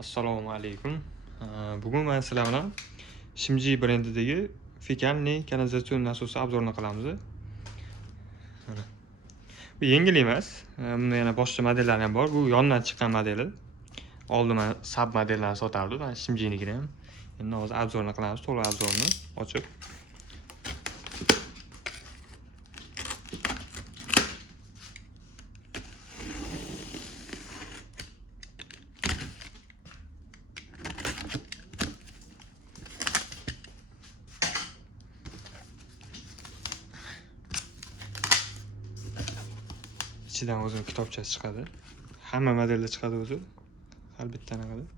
Assalomu alaykum. Bugun men sizlar bilan Shimji brendidagi fekalniy kanalizatsion nasosi obzorini qilamiz. Mana. Bu yengil emas. Bunda yana boshqa modellari ham bor. Bu yondan chiqqan modeli. Oldin men sab modellarini sotardim. Mana Shimjinikini ham. Endi hozir obzorini qilamiz, to'liq obzorini ochib. İçidan o'zini kitobchasi chiqadi. Hamma modelda chiqadi o'zi. Har bittani qilib.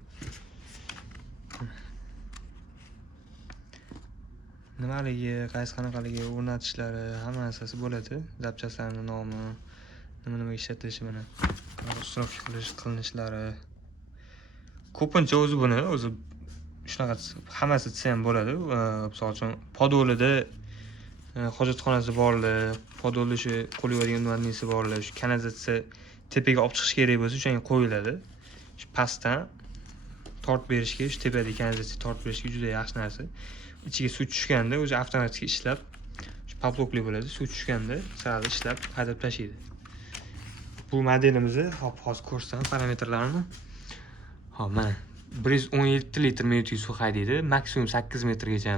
Nimaligi, qaysi qanaqaligi o'rnatishlari, hamma narsasi bo'ladi. Zapchastlarning nomi, nima ishlatilishi mana. Usturovka qilinishlari. Ko'pincha o'zi buni shunaqa hammasi desa ham bo'ladi. Misol uchun podolida hojatxonasi borlar, podolda shu qo'l yuvadigan nisi borlar, shu kanalizatsiya tepaga olib chiqish kerak bo'lsa, o'shanga qo'yiladi. Shu pastdan tortib berishga, shu tepadagi kanalizatsiya tortib berishga juda yaxshi narsa. Ichiga suv tushganda o'zi avtomatik ishlab, shu poplokli bo'ladi. Suv tushganda sal ishlab haydab tashlaydi. Bu modelimizni hozir ko'rsataman parametrlarini. Hop, mana 117 litr minutga suv haydaydi, maksimum 8 metrgacha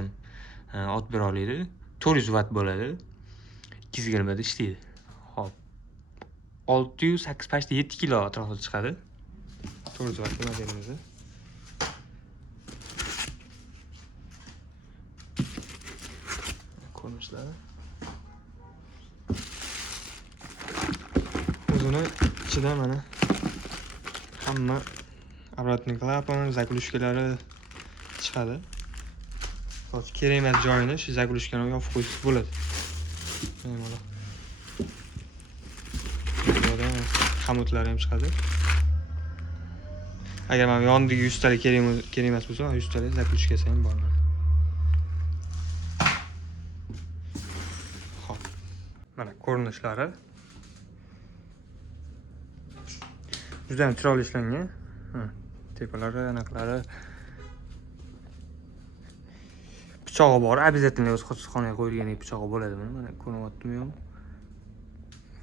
ot bera oladi. 400 watt bo'ladi. 220 da ishlaydi. Hop. 608 почти 7 kilo atrofida chiqadi. 400 watt modelimiz. Ko'rinishlari. O'zini ichida mana hamma обратный klapan, zaglушкалari chiqadi. Hozir kerak emas joyini shu zaglушкani yopib qo'ysiz bo'ladi. Mana bular. Xamutlari ham chiqadi. Agar men yoniga 100 talik kerak emas bo'lsa, 100 talik zaglушкasi ham bor. Hop. Mana ko'rinishlari. Juda ham chiroyli ishlangan. Tepalari, anaklari. Pichog'i bor, обязательно o'z hojatxonaga qo'yilgan pichog'i bo'ladi buni. Mana ko'ryaptimi yo'q?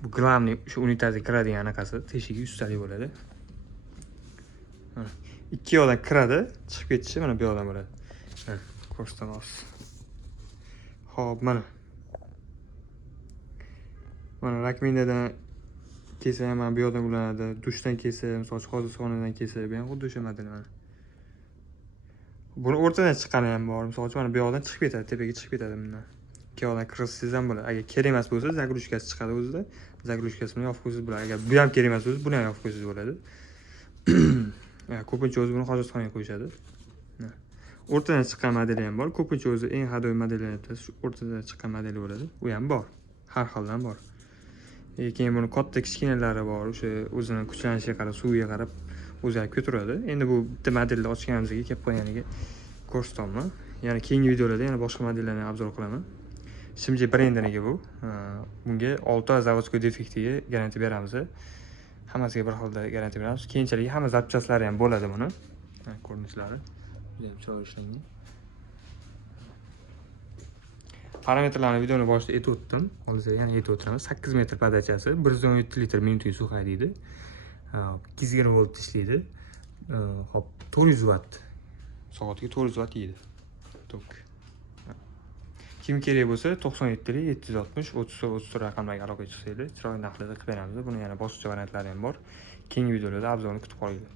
Bu glavniy shu unitazga kiradigan anaqasi, teshigi 100 talik bo'ladi. Mana ikki yoqdan kiradi, chiqib ketishi mana bu yoqdan bo'ladi. Ko'rsatamiz. Xo'p, mana. Mana rakminadan kelsa ham bu yoqdan ulanadi, dushdan kelsa, misol uchun hojatxonadan kelsa, bu ham xuddi o'sha model mana. Buni o'rtadan chiqqani ham bor. Misol uchun mana bu yoqdan chiqib ketadi, tepaga chiqib ketadi bundan. Ikki yoqdan kirsangiz ham bo'ladi. Agar kerak emas bo'lsa, zaglушкasi chiqadi o'zida. Zaglушкasini yopib qo'ysangiz bo'ladi. Agar bu ham kerak emas bo'lsa, buni ham yopib qo'ysangiz bo'ladi. Ko'pincha o'zi buni hojatxonaga qo'yishadi. O'rtadan chiqqan modeli ham bor. Ko'pincha o'zi eng hadoy modellarni aytasiz, o'rtadan chiqqan modeli bo'ladi. U ham bor. Har xildan bor. Keyin buni katta kichkinalari bor. O'sha o'zini kuchlanishiga qarab, suviga qarab o'zgarib keturadi. Endi bu bitta modelni ochganimizga kelib qolganiga ko'rsataman. Yana keyingi videolarda yana boshqa modellarni obzor qilaman. Shimji brendiniki bu. Bunga 6 oy zavodskiy defektiga garantiya beramiz. Hammasiga bir xilda garantiya beramiz. Keyinchalik hamma zapchastlari ham bo'ladi buni. Ko'rinishlari. Juda ham chiroyli ishlangan. Parametrlarni videoni boshida aytib o'tdim. Hozir yana aytib o'tiraman. 8 metr podachasi, 117 litr minutga suv haydaydi. 220 volt ishlaydi. Hop, 400 watt. Soatiga 400 watt yeydi. Tok. Kim kerak bo'lsa 97 760 30 raqamlarga aloqa qilsangiz, chiroyli narxlarda qilib beramiz. Buni yana boshqa variantlari ham bor. Keyingi videolarda obzorni kutib qolinglar.